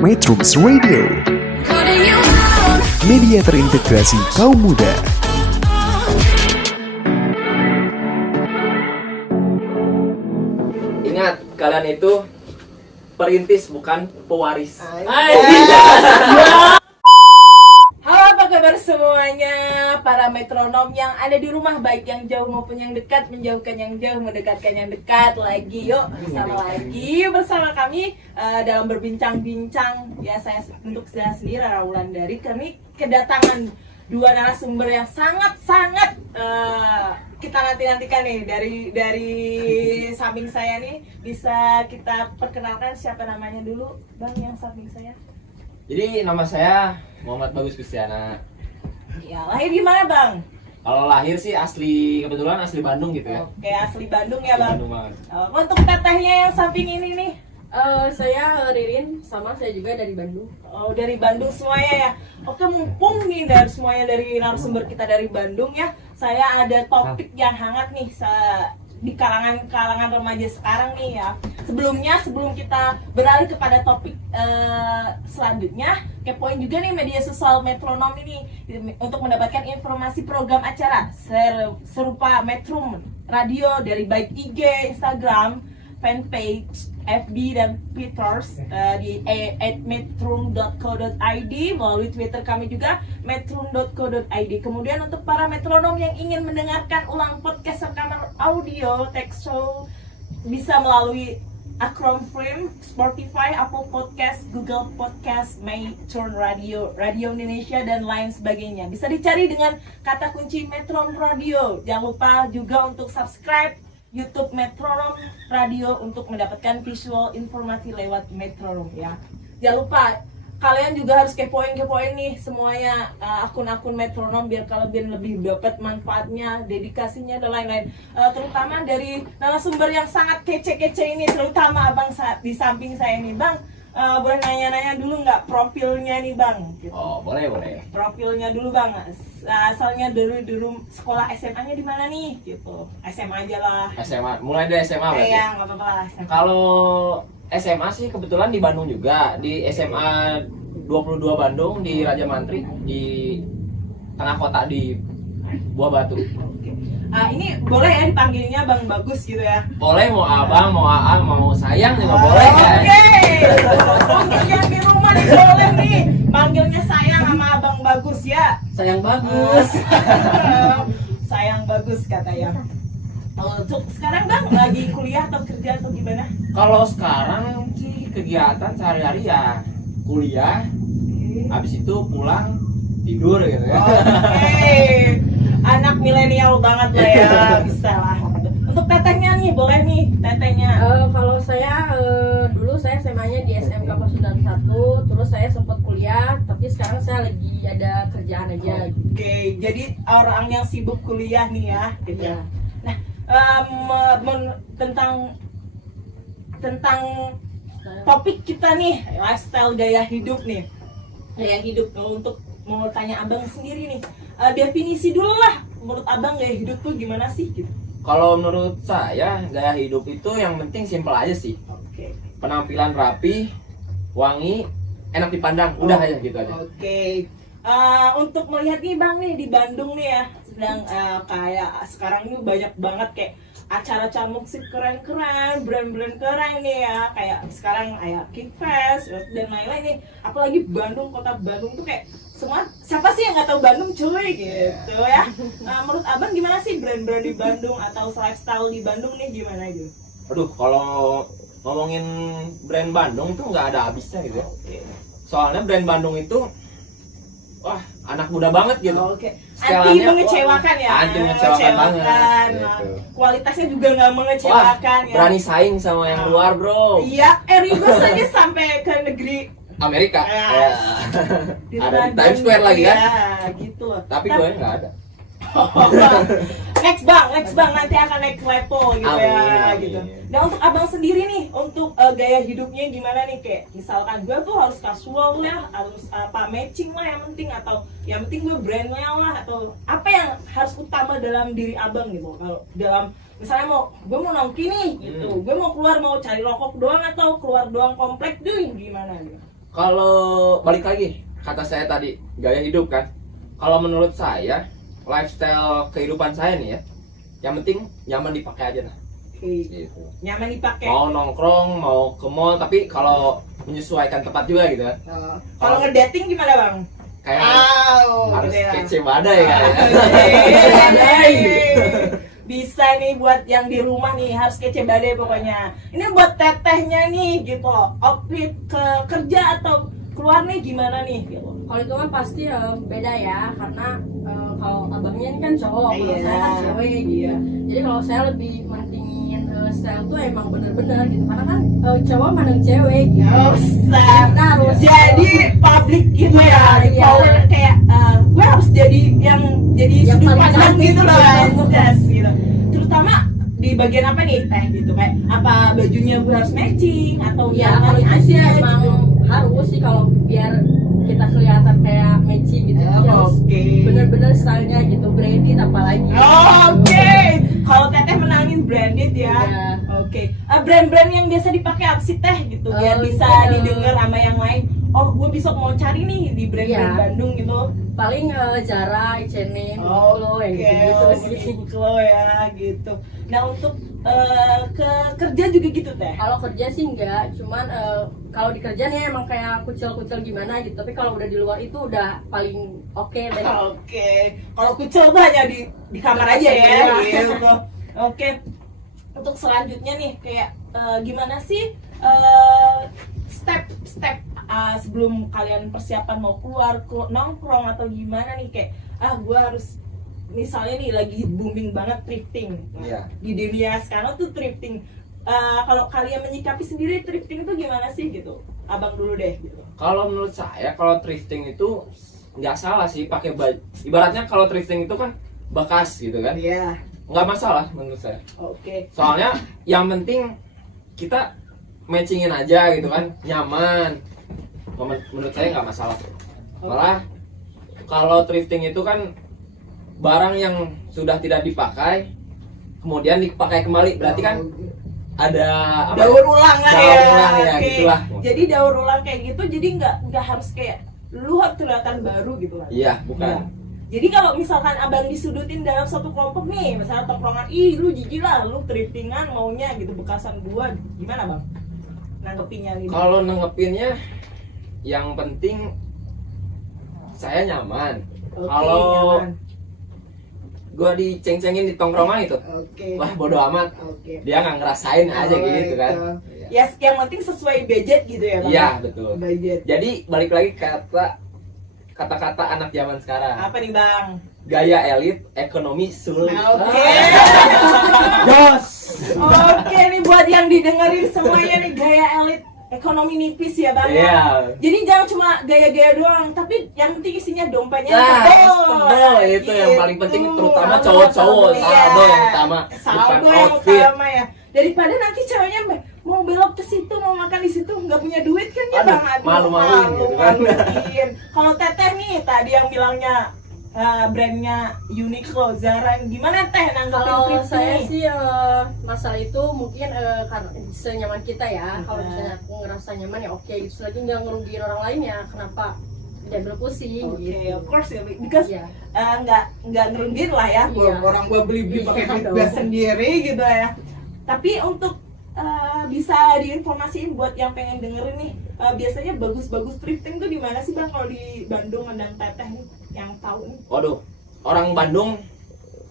Metrums Radio, media terintegrasi kaum muda. Ingat, kalian itu perintis bukan pewaris. Halo, apa kabar semuanya? Para metronom yang ada di rumah, baik yang jauh maupun yang dekat, menjauhkan yang jauh, mendekatkan yang dekat. Yuk bersama kami dalam berbincang-bincang. Ya, saya sendiri Rara Wulandari. Kami kedatangan dua narasumber yang sangat kita nantikan nih dari samping saya nih. Bisa kita perkenalkan siapa namanya dulu, Bang, yang samping saya? Jadi nama saya Muhammad Bagus Kristiana. Ya, lahir gimana, Bang? Kalau lahir sih kebetulan asli Bandung gitu ya. Oke, asli Bandung ya, Bang. Bandung banget. Untuk tetehnya yang samping ini nih. Saya Ririn, sama saya juga dari Bandung. Oh, dari Bandung semuanya ya. Oke, mumpung nih dari narasumber kita dari Bandung ya. Saya ada topik yang hangat nih di kalangan remaja sekarang nih ya. Sebelum kita beralih kepada topik selanjutnya, kepoin juga nih media sosial Metronom ini untuk mendapatkan informasi program acara serupa Metrum Radio dari baik IG, Instagram, fanpage, FB dan Twitter di @metrum.co.id, melalui Twitter kami juga metrum.co.id. Kemudian untuk para metronom yang ingin mendengarkan ulang podcast rekaman audio text show bisa melalui Acronym, Spotify, Apple Podcast, Google Podcast, MyTurn Radio, Radio Indonesia dan lain sebagainya. Bisa dicari dengan kata kunci Metron Radio. Jangan lupa juga untuk subscribe YouTube Metronom Radio untuk mendapatkan visual informasi lewat Metronom ya. Jangan lupa kalian juga harus kepoin nih semuanya akun-akun Metronom biar kalian lebih dapat manfaatnya, dedikasinya dan lain-lain. Terutama dari narasumber yang sangat kece-kece ini, terutama Abang di samping saya nih, Bang. Boleh nanya-nanya dulu nggak profilnya nih, Bang? Gitu. Oh, boleh. Profilnya dulu, Bang. Asalnya dulu sekolah SMA-nya di mana nih? Gitu. SMA aja lah. SMA, mulai dari SMA berarti. Iya, nggak apa-apa lah. Kalau SMA sih kebetulan di Bandung juga, di SMA 22 Bandung di Raja Mantri di tengah kota di Buah Batu. Oke. Ini boleh ya dipanggilnya Bang Bagus gitu ya? Boleh, mau abang, mau aang, mau sayang juga boleh ya. Oke. Untuk yang di rumah nih boleh nih panggilnya sayang sama Abang Bagus ya. Sayang bagus. Sayang Bagus katanya. Untuk sekarang Bang lagi kuliah atau kerja atau gimana? Kalau sekarang sih kegiatan sehari-hari ya kuliah, habis itu pulang tidur gitu ya. Oke. Anak milenial banget lah ya, bisa lah. Untuk tetehnya nih, boleh nih tetehnya. Kalau saya dulu saya SMA-nya di SMK Pasundan 1, terus saya sempat kuliah, tapi sekarang saya lagi ada kerjaan aja. Oke, jadi orang yang sibuk kuliah nih ya, gitu. Ya. Nah, tentang topik kita nih, lifestyle gaya hidup nih. Gaya hidup untuk mau tanya Abang sendiri nih. Definisi dulu lah, menurut Abang gaya hidup tuh gimana sih gitu? Kalau menurut saya gaya hidup itu yang penting simpel aja sih. Oke. Penampilan rapi, wangi, enak dipandang, udah aja gitu aja. Oke. Untuk melihat nih Bang nih di Bandung nih ya, sedang kayak sekarang ini banyak banget kayak acara-acara musik keren-keren, brand-brand keren nih ya, kayak sekarang kayak King Fest dan lain-lain nih. Apalagi Bandung, kota Bandung tuh kayak semua, siapa sih yang nggak tahu Bandung cuy gitu ya. Menurut Abang gimana sih brand-brand di Bandung atau lifestyle di Bandung nih gimana gitu? Aduh, kalau ngomongin brand Bandung tuh nggak ada habisnya gitu ya. Soalnya brand Bandung itu wah, anak muda banget gitu. Oke. Anti Setelannya, mengecewakan ya. Anti mengecewakan banget. Gitu. Kualitasnya juga nggak mengecewakan ya. Berani saing sama yang luar, bro. Iya, ribet saja sampai ke negeri Amerika. Ya. Ya. Ada di Times Square lagi kan? Ya, gitu. Tapi gue nggak ada. Next bang, nanti akan naik level gitu. Amin, ya, amin. gitu. Nah untuk abang sendiri nih, untuk gaya hidupnya gimana nih, kayak misalkan gue tuh harus casual ya, harus matching lah yang penting, atau yang penting gue brandnya lah, atau apa yang harus utama dalam diri abang gitu. Kalau dalam misalnya gue mau nongki nih gitu, gue mau keluar mau cari rokok doang atau keluar doang komplek tuh gimana gitu? Kalau balik lagi kata saya tadi gaya hidup kan. Kalau menurut saya lifestyle kehidupan saya nih ya, yang penting nyaman dipakai aja lah. Gitu. Nyaman dipakai. Mau nongkrong, mau ke mall, tapi kalau menyesuaikan tempat juga gitu kan. Kalau ngedating gimana bang? Kayak harus gitu ya. kece badai kan. Badai. Bisa nih buat yang di rumah nih harus kece badai pokoknya. Ini buat tetehnya nih gitu loh. Outfit ke kerja atau keluar nih gimana nih gitu. Kalau itu kan pasti beda ya, karena kalau abangnya ini kan cowok, kalau Iya. saya kan cewek gitu. Iya. Jadi kalau saya lebih mentingin style tuh emang bener-bener gitu, karena kan cowok mandang cewek gitu. Nggak usah. Kita harus Jadi public gitu ya, di Iya. power kayak gue harus jadi yang Yang sudut paling pandang cantik gitu loh, gitu. yes, gitu. Terutama di bagian apa nih teh gitu kayak apa bajunya gue harus matching atau Ya yang kalau lain itu sih aja emang gitu. harus sih, kalau biar kita kelihatan kayak matching gitu. Jadi harus Oke. bener-bener stylenya gitu, branded apalagi. Oke. Kalau teteh menangin branded ya. Iya. Oke. Brand-brand yang biasa dipakai apa sih teh gitu biar bisa Iya. didengar sama yang lain. Oh, gue besok mau cari nih di brand-brand Iya. Bandung gitu. Paling Zara, H&M, Oke, Uniqlo yang gitu sih. Uniqlo ya gitu. Nah untuk ke kerja juga gitu teh. Kalau kerja sih enggak, cuman kalau di kerja nih emang kayak kucel-kucel gimana gitu. Tapi kalau udah di luar itu udah paling oke deh. Oke. Kalau kucel tuh hanya di kamar aja ya. Iya. Gitu. Oke. Untuk selanjutnya nih kayak gimana sih step-step sebelum kalian persiapan mau keluar nongkrong atau gimana nih kayak gue harus misalnya nih lagi booming banget thrifting. Iya. Di dunia sekarang tuh thrifting. Kalau kalian menyikapi sendiri thrifting itu gimana sih gitu? Abang dulu deh gitu. Kalau menurut saya kalau thrifting itu nggak salah sih pakai baju. Ibaratnya kalau thrifting itu kan bekas gitu kan. Iya. Nggak masalah menurut saya. Oke. Soalnya yang penting kita matchingin aja gitu kan, nyaman. Menurut saya nggak masalah. Malah kalau thrifting itu kan barang yang sudah tidak dipakai kemudian dipakai kembali, berarti kan ada apa? Daur ulang lah Daur ya. ulang ya, Oke. gitulah. Jadi daur ulang kayak gitu jadi nggak harus kayak lu harus kelihatan baru gitu lah. Iya, bukan. Iya. Jadi kalau misalkan abang disudutin dalam satu kelompok nih, misalnya tongkrongan, ih lu jijik lah, lu thriftingan maunya gitu bekasan gua, gimana bang? Nanggepinnya nih. Kalau nanggepinnya yang penting saya nyaman. Oke, Kalau nyaman. gua diceng-cengin di tongkrongan itu, Oke. wah bodo amat. Oke. Dia nggak ngerasain aja Oh, gitu kan. itu. Ya, yang penting sesuai budget gitu ya bang. Iya, betul. Budget. Jadi balik lagi kata-kata anak zaman sekarang. Apa nih bang? Gaya elit, ekonomi sulit. Oke. Jos. Oke nih buat yang didengerin semuanya nih gaya elit ekonomi nipis ya bang. Iya. Jadi jangan cuma gaya-gaya doang, tapi yang penting isinya dompetnya Nah, tebel. tebel itu yang paling penting, Gitu. terutama Saldo, cowok-cowok, iya. saldo yang utama, Saldo bukan yang outfit. utama ya. Daripada nanti ceweknya mau belok ke situ, mau makan di situ, nggak punya duit kan ya Aduh, bang. Aduh, malu-maluin gitu kan. malu-maluin. Kalau teteh nih tadi yang bilangnya brandnya Uniqlo, Zara, gimana teh nanggepin Kalau thrifting saya nih? sih masalah itu mungkin karena senyaman kita ya. Kalau misalnya aku ngerasa nyaman ya oke. Selagi nggak ngerugiin orang lain ya kenapa diambil pusing Oke, gitu. of course ya, because Iya. nggak ngerugiin lah ya. Iya. Orang gua beli pakai Iya duit dong. gua sendiri gitu ya. Tapi untuk bisa diinformasiin buat yang pengen dengerin nih, biasanya bagus-bagus thrifting tuh di mana sih bang kalau di Bandung dan teteh nih yang tahu nih? Waduh, orang Bandung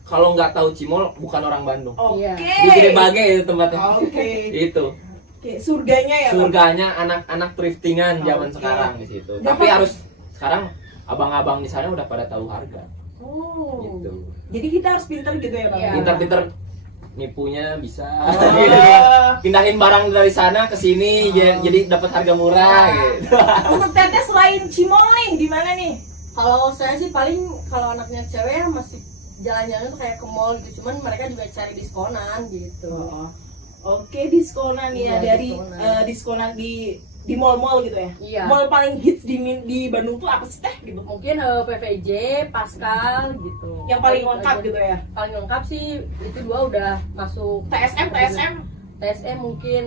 kalau nggak tahu Cimol bukan orang Bandung. Oke. Iya. Di Gede Bage itu tempatnya. Oke. Itu Oke, surganya ya bang. surganya anak-anak thriftingan zaman Oke. sekarang di situ. Dan Tapi Pak- harus sekarang abang-abang di sana udah pada tahu harga. Oh. Gitu. Jadi kita harus pintar gitu ya bang. Iya. Pintar-pintar nipunya bisa. Oh. Pindahin barang dari sana ke sini jadi dapat harga murah gitu. Untuk teteh selain Cimol nih, di mana nih? Kalau saya sih paling kalau anaknya cewek ya masih jalan-jalan tuh kayak ke mall gitu. Cuman mereka juga cari diskonan gitu. Oh. Oke, diskonan ya Iya, dari diskonan. diskonan di mall-mall gitu ya. Iya. Mall paling hits di Bandung tuh apa sih teh gitu? Mungkin PVJ, Pascal gitu. Yang paling lengkap gitu ya. Paling lengkap sih itu dua udah masuk. TSM TSM mungkin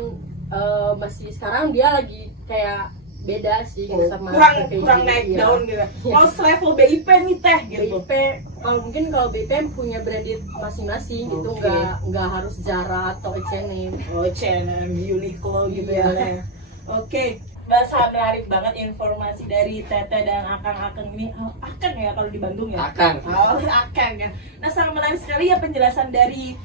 masih sekarang dia lagi kayak beda sih gitu sama PVJ, kurang naik iya. daun gitu. Kalau level BIP nih teh gitu. BIP kalau BIP punya branded masing-masing gitu, Oke. nggak harus Zara atau H&M. Oh, H&M, Uniqlo gitu Iya. ya. Oke, sangat menarik banget informasi dari Teteh dan Akang ini. Oh, Akang ya kalau di Bandung ya. Akang. Oh, Akang ya. Nah, sangat menarik sekali ya penjelasan dari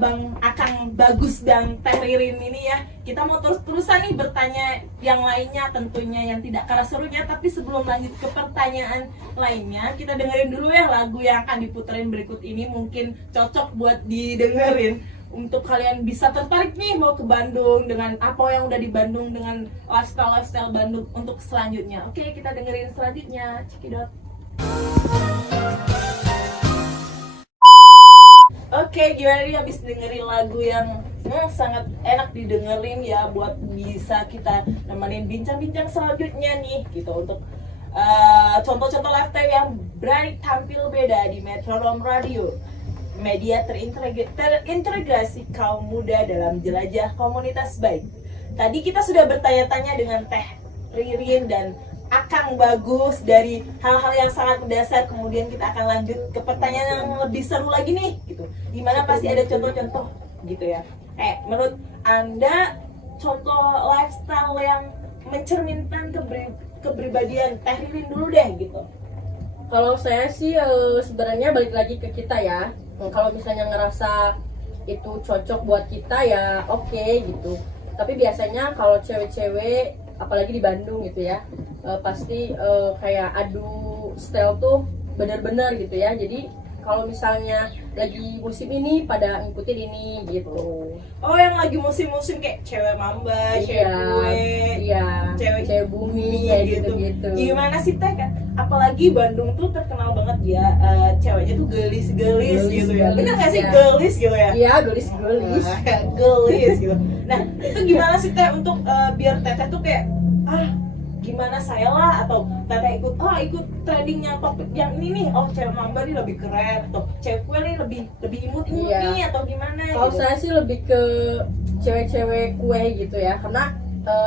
Bang Akang Bagus dan Teh Ririn ini ya. Kita mau terus-terusan nih bertanya yang lainnya tentunya yang tidak kalah serunya. Tapi sebelum lanjut ke pertanyaan lainnya, kita dengerin dulu ya lagu yang akan diputerin berikut ini. Mungkin cocok buat didengerin untuk kalian bisa tertarik nih mau ke Bandung dengan apa yang udah di Bandung, dengan lifestyle Bandung untuk selanjutnya. Oke, kita dengerin selanjutnya. Cekidot. Oke, gimana nih habis dengerin lagu yang sangat enak didengerin ya, buat bisa kita nemenin bincang-bincang selanjutnya nih gitu, untuk contoh-contoh lifestyle yang berani tampil beda di Metronom Radio, media terintegrasi kaum muda dalam jelajah komunitas baik. Tadi kita sudah bertanya-tanya dengan Teh Ririn dan Akang Bagus dari hal-hal yang sangat mendasar. Kemudian kita akan lanjut ke pertanyaan yang lebih seru lagi nih gitu. Dimana pasti ada contoh-contoh gitu ya. Menurut Anda contoh lifestyle yang mencerminkan kepribadian Teh Ririn dulu deh gitu. Kalau saya sih sebenarnya balik lagi ke kita ya. Kalau misalnya ngerasa itu cocok buat kita ya oke gitu. Tapi biasanya kalau cewek-cewek apalagi di Bandung gitu ya, pasti kayak adu style tuh bener-bener gitu ya. Jadi kalau misalnya lagi musim ini pada ngikutin ini gitu. Oh, yang lagi musim-musim kayak cewek mamba, cewek kue, iya, cewek bumi ya gitu. gitu. Gimana sih Teh kan? Apalagi Bandung tuh terkenal banget ya, ceweknya tuh gelis gitu ya. Bener nggak sih Iya. gelis gitu ya? Iya, gelis. Gelis gitu. Nah, itu gimana sih Teh untuk biar Teteh tuh kayak gimana saya lah, atau Teteh ikut trendingnya topik yang ini nih, cewek mamba nih lebih keren, atau cewek kue nih lebih imut Iya. nih, atau gimana Kalau gitu. saya sih lebih ke cewek-cewek kue gitu ya, karena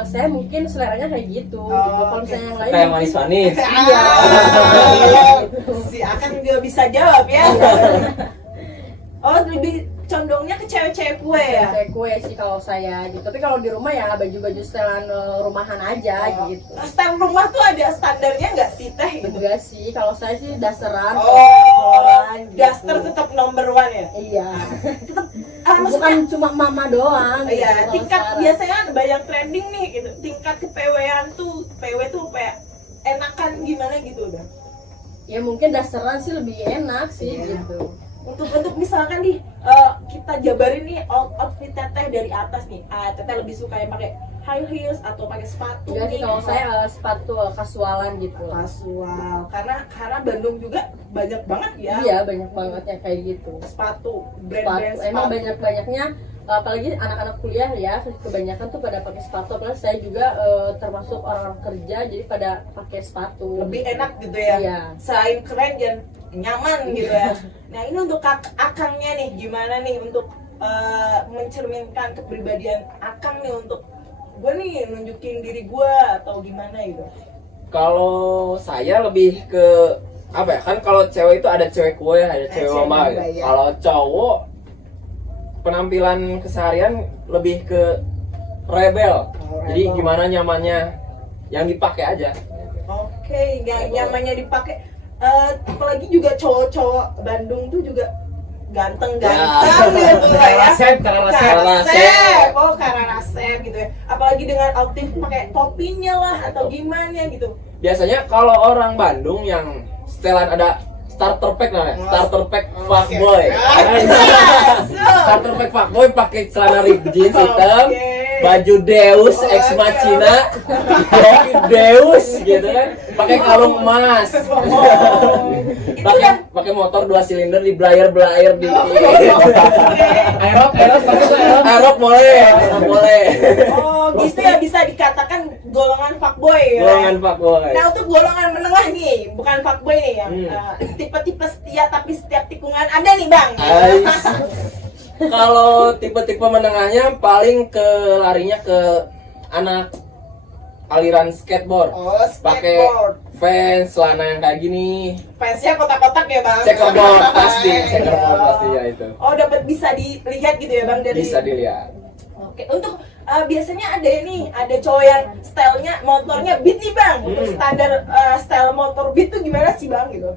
saya mungkin seleranya kayak gitu. Gitu. Kalau oke. misalnya yang lain Kayak mungkin- manis-manis. Iya. Si Akan juga bisa jawab ya. Oh, lebih condongnya ke cewek-cewek kue ya. cewek kue sih kalau saya gitu. Tapi kalau di rumah ya baju-baju setelan rumahan aja gitu. Stan rumah tuh ada standarnya nggak sih Teh gitu? Enggak sih, kalau saya sih dasaran. Oh, gitu. daster tetap number one ya. Iya. Maksudnya Bukan cuma mama doang. gitu, iya, kalau tingkat sekarang. biasanya ada banyak trending nih gitu. Tingkat kepewean tuh, PW tuh kayak enakan gimana gitu udah. Ya mungkin dasaran sih lebih enak sih Iya. gitu. Untuk misalkan nih kita jabarin nih outfit Teteh dari atas nih. Teteh lebih suka yang pakai high heels atau pakai sepatu Enggak sih, nih? kalau saya sepatu kasualan gitu. Kasual, karena Bandung juga banyak banget ya Iya, banyak banget yang kayak gitu. sepatu, brand-brand Sepatu emang sepatu. banyak-banyaknya, apalagi anak-anak kuliah ya, kebanyakan tuh pada pakai sepatu. Apalagi saya juga termasuk orang-orang kerja, jadi pada pakai sepatu. Lebih enak gitu ya. Iya. Selain keren dan nyaman gitu ya. Nah, ini untuk Akangnya nih, gimana nih untuk mencerminkan kepribadian Akang nih, untuk gue nih nunjukin diri gue atau gimana gitu. Kalau saya lebih ke apa ya, kan kalau cewek itu ada cewek kue, ada cewek cewek mama mamba, gitu. iya. Kalau cowok penampilan keseharian lebih ke rebel. Jadi rebel. gimana nyamannya yang dipakai aja. Oke, yang nyamannya dipakai. Apalagi juga cowok-cowok Bandung tuh juga ganteng-ganteng gitu lah ya. Karena Karasep, Karasep gitu ya. Apalagi dengan outfit pakai topinya lah atau gimana gitu. Biasanya kalau orang Bandung yang setelan ada starter pack namanya, starter pack fuckboy. Starter pack fuckboy pakai celana ripped jeans hitam, baju Deus ex machina, topi Deus gitu kan, pakai kalung emas. Pakai motor 2 silinder di blayer di aerok boleh. Oh, gitu ya, bisa dikatakan golongan fuckboy ya. Golongan fuckboy. Nah, untuk golongan menengah nih, bukan fuckboy nih yang tipe-tipe setia tapi setiap tikungan ada nih, Bang. Ais. Kalau tipe-tipe menengahnya paling ke larinya ke anak aliran skateboard. Oh, Pakai skateboard. fans, celana yang kayak gini. Fansnya kotak-kotak ya bang? Checkerboard pasti, Iya. checkerboard pasti ya itu. Oh dapat bisa dilihat gitu ya bang dari. Bisa dilihat. Oke, untuk biasanya ada ini, ada cowok yang stylenya motornya beat nih bang. Untuk standar style motor beat tuh gimana sih bang gitu?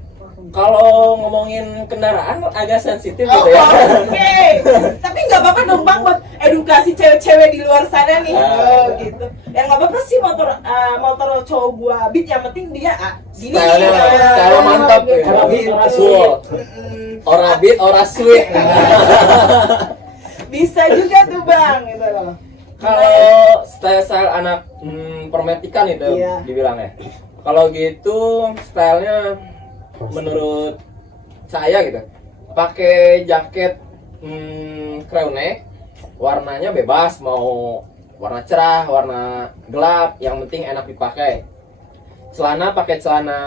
Kalau ngomongin kendaraan agak sensitif Oh, gitu ya. oke. Tapi nggak apa-apa dong bang buat edukasi cewek-cewek di luar sana nih. Oh, gitu. Ya nggak apa-apa sih motor cowok gua beat, yang penting dia gini. Style mantap ya. Gitu. Beat, cool. Ora beat, ora sweet. Bisa juga tuh bang, gitu loh. Kalau style anak permetikan itu Iya. dibilangnya. Kalau gitu stylenya menurut saya gitu, pakai jaket crew neck, warnanya bebas, mau warna cerah, warna gelap, yang penting enak dipakai. Celana pakai celana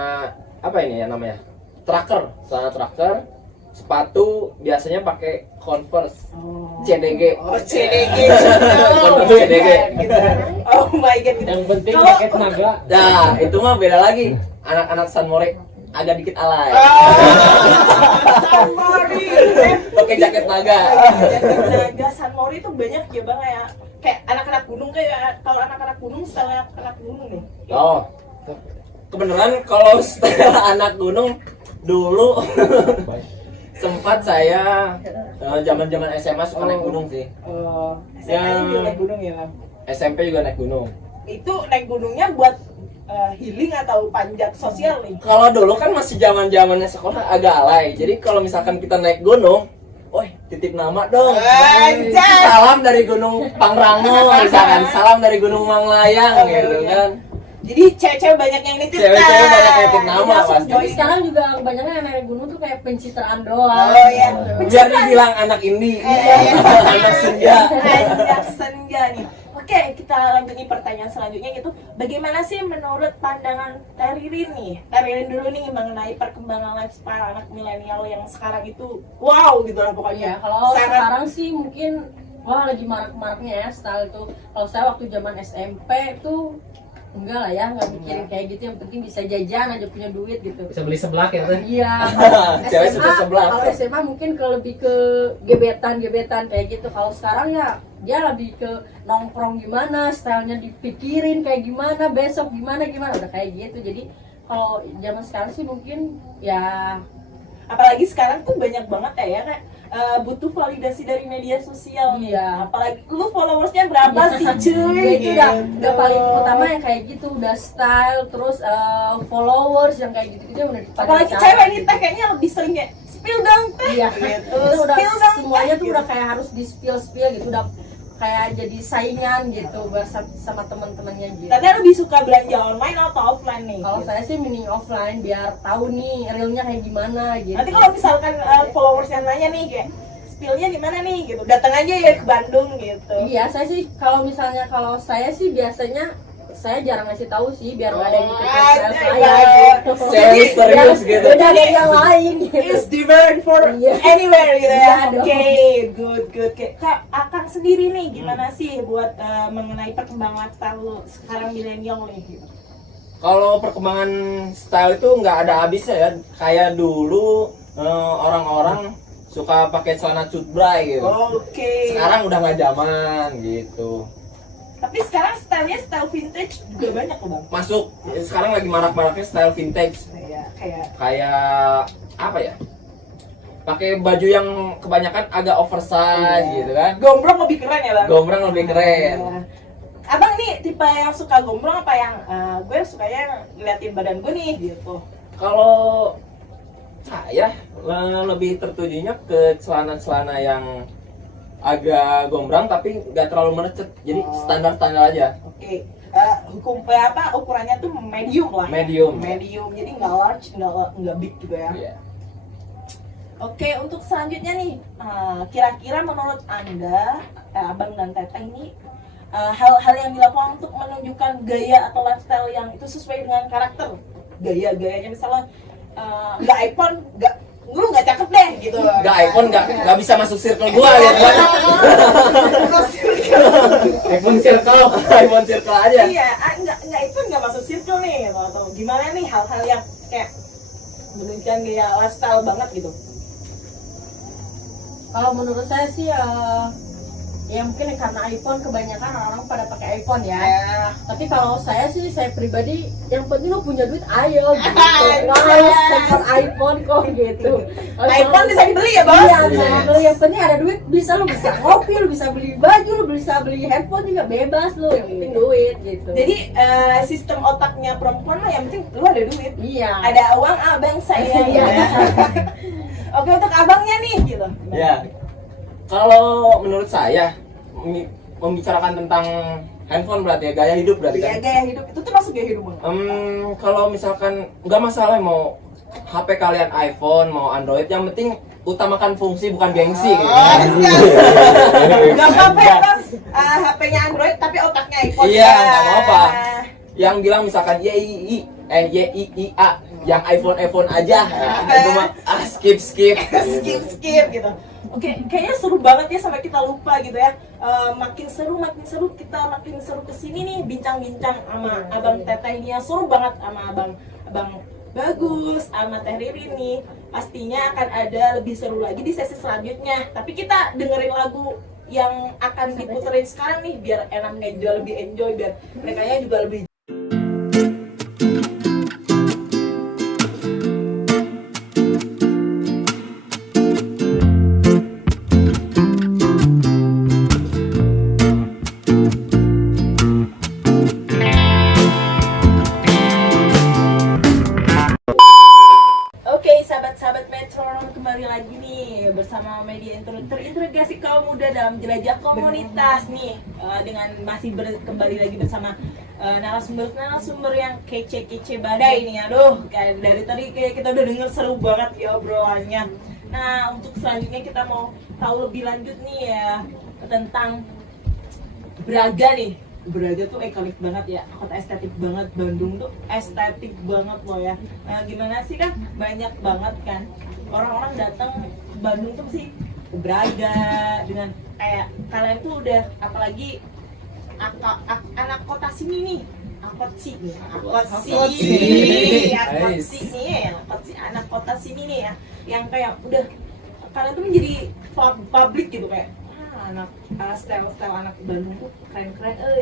apa ini ya namanya, tracker, celana tracker. Sepatu biasanya pakai Converse CDG. Oh, CDG. Converse CDG. Oh my god. Yang penting Kalau jaket naga. Nah, itu mah beda lagi. Anak-anak Sanmore agak dikit alay. Sunmori. Pakai jaket naga. Jaket naga Sunmori itu banyak ya bang ya. Kayak anak-anak gunung, kayak kalau anak-anak gunung style anak gunung nih. Oh. Kebenaran kalau style anak gunung dulu sempat saya zaman-zaman SMA suka naik gunung sih. Oh, SMA juga naik gunung ya bang. SMP juga naik gunung. Itu naik gunungnya buat healing atau panjat sosial nih? Kalau dulu kan masih zaman-zamannya sekolah agak alay. Jadi kalau misalkan kita naik gunung, "Oi, titip nama dong." Anjay. Salam dari Gunung Pangrango, misalkan salam dari Gunung Manglayang gitu kan. Jadi cewek-cewek banyak yang nitip. Cewek-cewek banyak yang nitip nama, Langsung pasti. Tapi join. sekarang juga kebanyakan yang naik gunung tuh kayak pencitraan doang. Oh, iya. Biar dibilang anak indie, Iya. anak senja. Anak senja nih. Oke, kita lanjut nih pertanyaan selanjutnya gitu. Bagaimana sih menurut pandangan Teririn nih? Teririn dulu nih mengenai perkembangan lifestyle anak milenial yang sekarang itu wow gitu lah Iya, pokoknya. kalau Sangat- sekarang sih mungkin wah lagi marak-maraknya ya style itu. Kalau saya waktu zaman SMP tuh enggak lah ya, nggak mikirin kayak gitu. Yang penting bisa jajan aja, punya duit gitu. Bisa beli seblak ya teh. Iya. Cewek suka seblak. Kalau SMA mungkin ke lebih ke gebetan kayak gitu. Kalau sekarang ya dia lebih ke nongkrong gimana, stylenya dipikirin kayak gimana, besok gimana udah kayak gitu. Jadi kalau zaman sekarang sih mungkin ya apalagi sekarang tuh banyak banget ya kayak butuh validasi dari media sosial nih. Iya. Apalagi lu followersnya berapa sih cuy? ya itu udah paling utama yang kayak gitu, udah style terus followers yang kayak gitu udah dipakai. Apalagi cewek nih teh kayaknya lebih sering kayak spill dong teh. Iya, Gitu. itu udah Spill dong, semuanya teh, tuh gitu. udah kayak harus di spill gitu, udah kayak jadi saingan gitu sama teman-temannya gitu. Tapi lebih suka belanja online atau offline nih? Kalau Gitu. saya sih mending offline biar tahu nih realnya kayak gimana gitu. Nanti kalau misalkan followers yang nanya nih kayak spillnya di mana nih gitu, datang aja ya ke Bandung gitu. Iya, saya sih kalau saya sih biasanya saya jarang ngasih tahu sih biar nggak ada yang ikutin style Anjay, saya Bang. gitu. Cewek misterius gitu. Beda dari yang lain gitu. It's different for Iya. anywhere gitu ya. Iya dong. Oke, good. Kak Akang sendiri nih gimana sih buat mengenai perkembangan lifestyle lu sekarang milenial nih gitu? Kalau perkembangan style itu nggak ada habisnya ya. Kayak dulu orang-orang suka pakai celana cutbray gitu. Oke. Sekarang udah nggak zaman gitu. Tapi sekarang stylenya style vintage juga banyak loh bang. Masuk sekarang lagi marak-maraknya style vintage. Kayak apa ya? Pakai baju yang kebanyakan agak oversize gitu kan. Gombrong lebih keren ya bang. Gombrang lebih keren. Iya. Abang nih tipe yang suka gombrong apa yang gue sukanya ngeliatin badan gue nih gitu. Kalau saya lebih tertujunya ke celana-celana yang agak gombrang tapi nggak terlalu merecet. Jadi standar-standar aja. Oke. Ukurannya tuh medium lah. Medium. Jadi nggak large, nggak big gitu ya. Iya. Oke, untuk selanjutnya nih, kira-kira menurut Anda, Abang dan Teteh ini, hal-hal yang dilakukan untuk menunjukkan gaya atau lifestyle yang itu sesuai dengan karakter, gayanya misalnya nggak iPhone, lu nggak cakep deh gitu. Nggak iPhone nggak bisa masuk circle gua gitu kan. iPhone Circle. iPhone Circle aja. Iya, enggak itu enggak masuk circle nih atau gimana nih hal-hal yang kayak menunjukkan gaya lifestyle banget gitu. Kalau menurut saya sih ya mungkin karena iPhone kebanyakan orang pada pakai iPhone ya. Tapi kalau saya sih, saya pribadi yang penting lo punya duit ayo gitu. Nggak harus second iPhone kok gitu. iPhone bisa dibeli ya, Bos? Iya, bisa dibeli. Yang penting ada duit, bisa lo bisa ngopi, lo bisa beli baju, lo bisa beli handphone juga bebas lo. Yang penting duit gitu. Jadi sistem otaknya perempuan mah yang penting lu ada duit. Iya. Ada uang abang saya. Iya. Oke, untuk abangnya nih gitu. Ya. Kalau menurut saya membicarakan tentang handphone berarti ya gaya hidup berarti Ya, kan. gaya hidup itu tuh masuk gaya hidup banget. Kalau misalkan nggak masalah mau HP kalian iPhone mau Android, yang penting utamakan fungsi bukan gengsi gitu. Gak apa-apa ya, Bang. HP-nya Android tapi otaknya iPhone. Iya, nggak apa-apa. Yang bilang misalkan YIIA yang iPhone aja. Itu mah skip. skip gitu. Oke, kayaknya seru banget ya sampai kita lupa gitu ya. Makin seru kita makin seru kesini nih bincang-bincang sama Abang Teteh ini yang seru banget sama Abang Bagus sama Teh Ririn nih. Pastinya akan ada lebih seru lagi di sesi selanjutnya. Tapi kita dengerin lagu yang akan diputerin sekarang nih biar enak lebih enjoy biar mereka juga lebih. Oke, sahabat-sahabat Metronom, kembali lagi nih bersama media terintegrasi kaum muda dalam jelajah komunitas nih, dengan masih kembali lagi bersama narasumber yang kece badai nih. Aduh, kayak dari tadi kayak kita udah denger seru banget ya obrolannya. Nah, untuk selanjutnya kita mau tahu lebih lanjut nih ya tentang Braga nih. Braga tuh ikonik banget ya, kota estetik banget. Bandung tuh estetik banget loh ya. Nah, gimana sih kan banyak banget kan orang-orang datang ke Bandung tuh sih ke Braga dengan kayak kalian tuh udah apalagi anak kota sini nih. Angkot sih nih, anak kota sini nih ya, yang kayak udah kalian tuh menjadi publik gitu kayak anak style anak Bandung tuh keren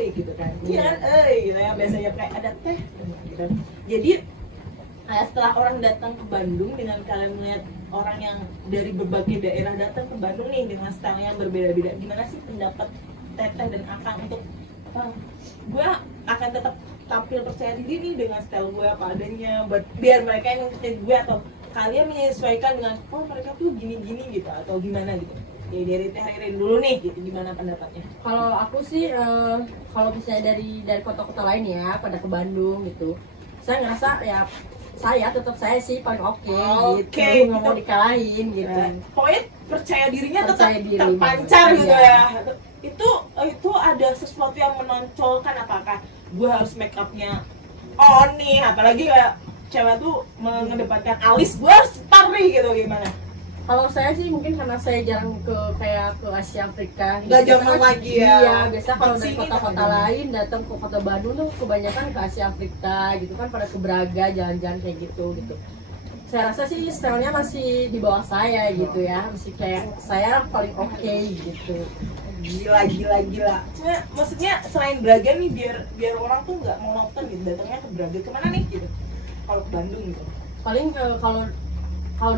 gitu kan. Iya kan gitu ya, biasanya kayak ada teh gitu. Jadi setelah orang datang ke Bandung dengan kalian melihat orang yang dari berbagai daerah datang ke Bandung nih dengan style yang berbeda-beda, gimana sih pendapat Teteh dan Akang untuk gue akan tetap tampil percaya diri nih dengan style gue apa adanya, biar mereka yang ngikutin gue atau kalian menyesuaikan dengan mereka tuh gini gitu atau gimana gitu. Ya dari Teh Ririn dulu nih gitu, gimana pendapatnya? Kalau aku sih kalau misalnya dari kota-kota lain ya pada ke Bandung gitu, saya ngerasa ya tetap saya sih paling oke gitu, nggak mau dikalahin gitu. Pokoknya percaya dirinya tetap Percaya diri terpancar banget. gitu Iya. ya. Itu ada sesuatu yang menonjolkan, apakah gue harus make upnya on nih, apalagi kayak cewek tuh mengedepankan alis, gue harus pari gitu, gimana? Kalau saya sih mungkin karena saya jarang ke Asia Afrika. Nggak Biasa zaman kan- lagi ya. Iya, biasa kalau dari Sini kota-kota kan. lain datang ke kota Bandung tuh kebanyakan ke Asia Afrika gitu kan, pada ke Braga jalan-jalan kayak gitu. Saya rasa sih stylenya masih di bawah saya gitu ya, masih kayak saya paling oke gitu. Gila. Cuma maksudnya selain Braga nih biar orang tuh nggak mau nonton gitu, datangnya ke Braga kemana nih gitu? Kalau ke Bandung gitu. Paling kalau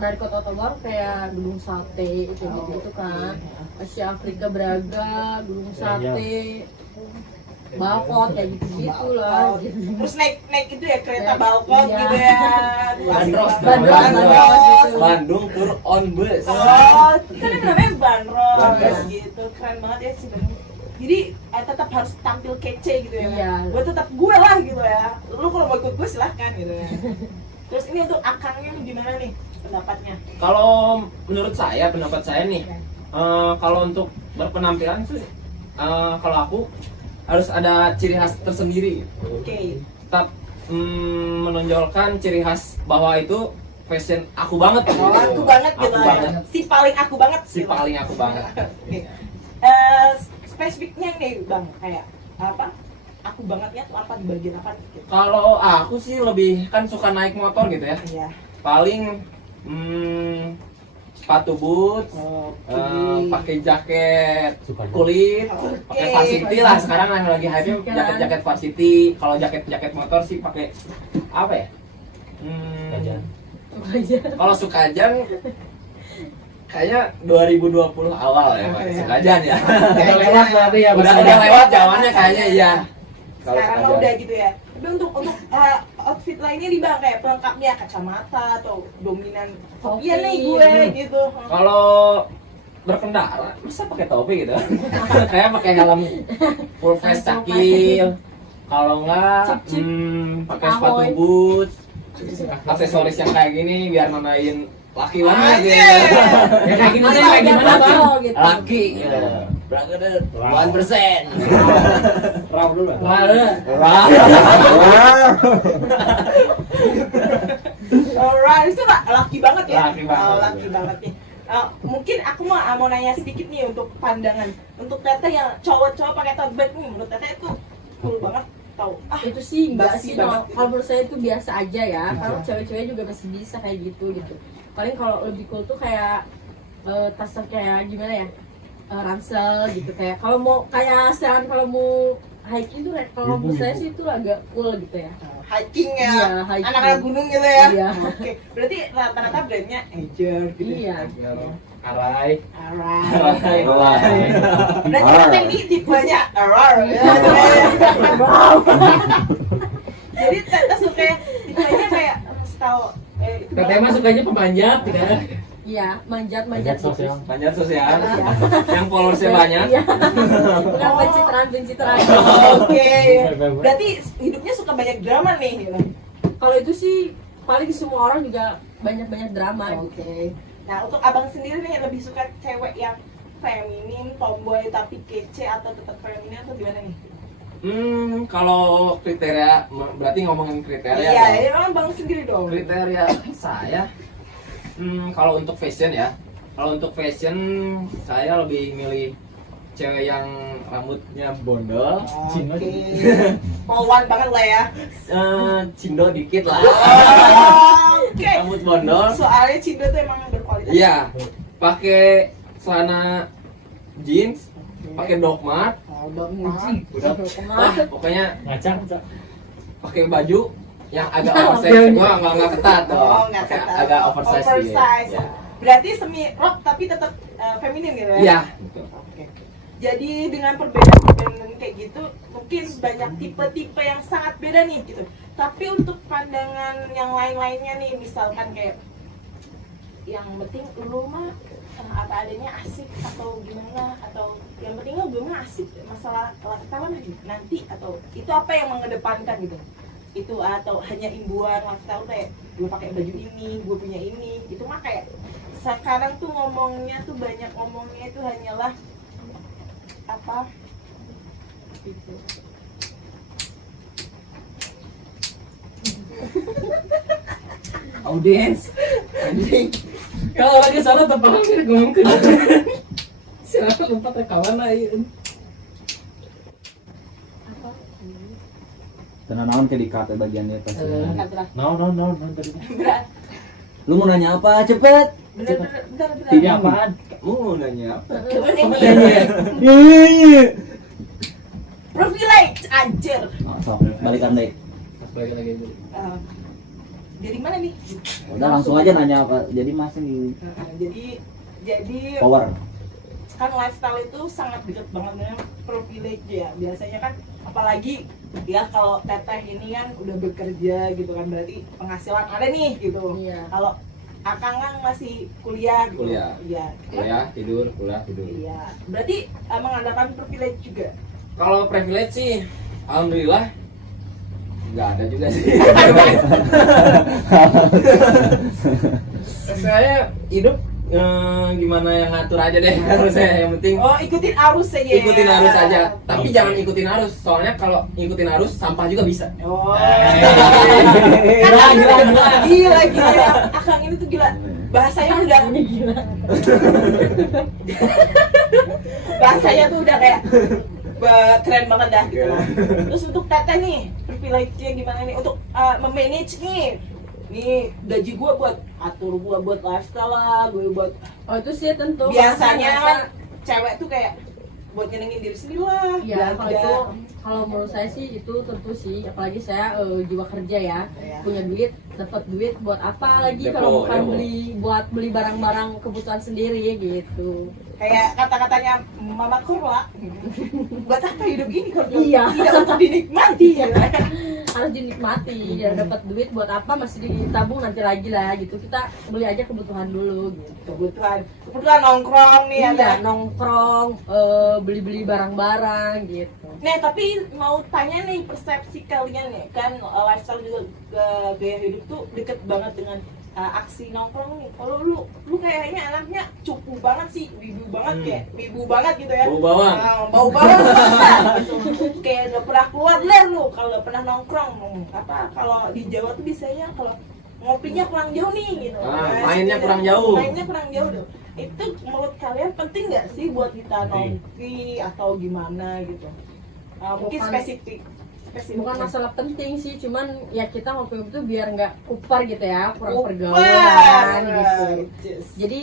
dari kota-kota baru kayak Gunung Sate itu gitu kan, Asia Afrika Braga, Gunung Sate, Balkon kayak gitu lah. Terus naik itu ya kereta balkon Iya. gitu ya. Bandros. Bandung tour on bus. Oh, kan yang namanya Bandros Bandros. gitu. Keren banget ya sih Bandung. Jadi tetap harus tampil kece gitu ya. Iya. Gue tetap gue lah gitu ya. Lu kalau mau ikut gue silahkan gitu ya. Terus ini untuk Akangnya gimana nih pendapatnya? Kalau menurut saya, pendapat saya nih, kalau untuk berpenampilan sih, kalau aku harus ada ciri khas tersendiri. Oke. Tetap menonjolkan ciri khas bahwa itu fashion aku banget. Oh, aku banget gitu Aku ya. banget. Si paling aku banget. Si gitu. paling aku banget. Oke. spesifiknya nih bang, kayak apa? Aku bangetnya tuh apa di bagian apa? Gitu. Kalau aku sih lebih kan suka naik motor gitu ya. Iya. Paling sepatu boots, Oke. pakai jaket kulit, pakai Oke. varsity lah. Sekarang yang lagi hype jaket-jaket varsity. Kalau jaket motor sih pakai apa ya? Kalau Sukajan kayaknya 2020 awal ya, Pak. Sukajan ya. Udah lewat berarti ya. Udah lewat zamannya kayaknya iya. Kalau Sekarang Sukajan. udah gitu ya. Tapi untuk outfit lainnya di bang kayak pelengkapnya kacamata atau dominan Topi. iya nih gue gitu. Kalau berkendara masa pakai topi gitu? Kayak pakai helm full face cakil. Kalau enggak pakai sepatu Ahoy. boots, aksesoris yang kayak gini biar nandain laki banget gitu. Ya kayak gini deh, kayak gimana tuh? Gitu. Laki. Brother, 1%. Raw dulu. Alright, itu laki banget ya. Laki banget. Oh, laki banget nih. Mungkin aku mau nanya sedikit nih untuk pandangan untuk Teteh yang cowok-cowok pakai tote bag nih, menurut Teteh itu cool banget tau. Itu sih enggak basi sih, banget. kalau menurut saya itu biasa aja ya. Kalau cewek-cewek juga masih bisa kayak gitu. Paling kalau lebih cool tuh kayak tas kayak gimana ya, ransel gitu, kayak kalau mau kayak sekarang kalau mau hiking tuh kalau menurut saya sih itu agak cool gitu ya. Hiking ya, Iya, hiking. anak-anak gunung gitu ya. Iya. Oke, berarti rata-rata brandnya Ager gitu. Iya. Arai. Alright. Alright. Berarti Teteh ini tipenya alright. Jadi Teteh suka tipenya kayak tahu Teteh mah sukanya pemanjat, kan? Iya, manjat Manjat gitu. sosial. Banyak sosial. Yang followersnya banyak. Iya. Bukan pencitraan. Oke. Berarti hidupnya suka banyak drama nih gitu. Kalau itu sih paling semua orang juga banyak drama gitu. Oke. Nah, untuk abang sendiri nih lebih suka cewek yang feminin, tomboy tapi kece atau tetap feminin atau gimana nih? Kalau kriteria berarti ngomongin kriteria. Iya, dong. ini memang bang sendiri dong. Kriteria saya kalau untuk fashion ya, kalau untuk fashion saya lebih milih cewek yang rambutnya bondol, Oke. Polwan banget lah ya. cindo dikit lah, Oke. rambut bondol. Soalnya Cindo tuh emang berkualitas. Iya, pakai celana jeans, pakai dogmat, Oh, dong. udah, wah pokoknya Ngacang. pakai baju yang agak oversize, gua nggak ketat Oh, dong, nggak pakai ketat. agak oversize, Oversize. gitu. Berarti semi rock tapi tetap feminin gitu ya? Iya. Oke. Jadi dengan perbedaan kayak gitu, mungkin banyak tipe-tipe yang sangat beda nih gitu. Tapi untuk pandangan yang lain-lainnya nih, misalkan kayak yang penting lu mah apa adanya asik atau gimana, atau yang penting lu mah asik, masalah lifestyle nanti, atau itu apa yang mengedepankan gitu? Itu atau hanya imbuan lifestyle kayak gue pakai baju ini, gue punya ini, itu mah kayak sekarang tuh ngomongnya tuh banyak ngomongnya itu hanyalah apa gitu. Audiens, anjing. Kalau lagi salah tempat hampir ngomong ke. Siapa lupa rekaman lain. Karena naon ke dikate bagian dia pasti. No tadi. Berat. Lu mau nanya apa? Cepet. Bentar. Ini apaan? Kamu mau nanya apa? Kamu nanya ya? Iya. Privilege anjir. Oh, sok, balikan deh. Pas balik lagi dulu. Dari mana nih? Udah langsung aja nanya apa. Jadi masih di Jadi power. kan lifestyle itu sangat dekat banget dengan privilege ya. Biasanya kan apalagi ya kalau Teteh ini kan udah bekerja gitu kan, berarti penghasilan ada nih gitu. Iya. Kalau Akang kan masih kuliah gitu. Kuliah. Iya. Kuliah tidur. Iya. Berarti mengandalkan privilege juga. Kalau privilege sih, alhamdulillah nggak ada juga sih. Saya hidup gimana yang ngatur aja deh kalau saya, yang penting Oh, ikutin arus saja. ya. ikutin arus aja. Tapi jangan ikutin arus, soalnya kalau ikutin arus sampah juga bisa. Oh. Gila. Gila. Akang ini tuh gila. Bahasanya udah Ini gila. bahasanya tuh udah kayak keren banget dah gitu lah. Terus untuk Teteh nih, privilege-nya gimana nih untuk memanage nih gaji gue buat atur gue buat lifestyle lah, gue buat Oh itu sih tentu. biasanya Masa- kan cewek tuh kayak buat nyenengin diri sendiri lah. Ya kalau belanja. itu, kalau menurut saya sih itu tentu sih, apalagi saya jiwa kerja ya, Iya. punya duit, dapat duit buat apa lagi Depo, kalau bukan depo. buat beli barang-barang kebutuhan sendiri gitu. Kayak kata-katanya Mama Korla, buat apa hidup gini kalau Iya. tidak untuk dinikmati ya. Harus dinikmati, ya dapat duit buat apa masih ditabung nanti lagi lah gitu. Kita beli aja kebutuhan dulu gitu. Kebetulan nongkrong nih Iya, ada. nongkrong, beli-beli barang-barang gitu. Nah tapi mau tanya nih persepsi kalian nih kan lifestyle juga gaya hidup tuh deket banget dengan aksi nongkrong nih. Kalau lu kayaknya anaknya cupu banget sih, wibu banget kayak wibu banget gitu ya. Bau bawang. Bau bawang gitu. Kayak gak pernah keluar ler lu kalau gak pernah nongkrong. Apa kalau di Jawa tuh biasanya kalau ngopinya kurang jauh nih gitu. Mainnya kurang jauh. Mainnya kurang jauh tuh. Itu menurut kalian penting nggak sih buat kita nongki atau gimana gitu? Mungkin Bukan- spesifik. Bukan masalah penting sih, cuman ya kita ngopi itu biar nggak kupar gitu ya, kurang Kupar. pergaulan gitu. Yes. Jadi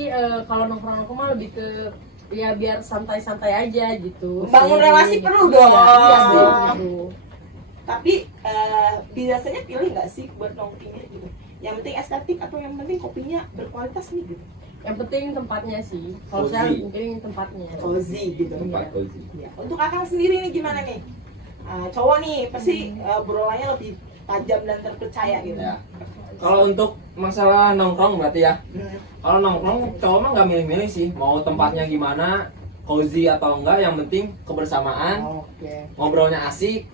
kalau nongkrong-nongkrong mah lebih ke ya biar santai-santai aja gitu. Bangun Sharing relasi gitu. perlu dong. Iya sih gitu. Tapi biasanya pilih nggak sih buat nongkinya gitu? Yang penting estetik atau yang penting kopinya berkualitas nih gitu? Yang penting tempatnya sih. Kalau Cozy. saya mungkin tempatnya. Cozy gitu. Tempat cozy. Ya. Untuk akang sendiri nih gimana nih? Cowok nih pasti obrolannya lebih tajam dan terpercaya gitu. Ya. Kalau untuk masalah nongkrong berarti ya. Hmm. Kalau nongkrong cowok mah nggak milih-milih sih. Mau tempatnya gimana, cozy atau enggak, yang penting kebersamaan, Oke. ngobrolnya asik.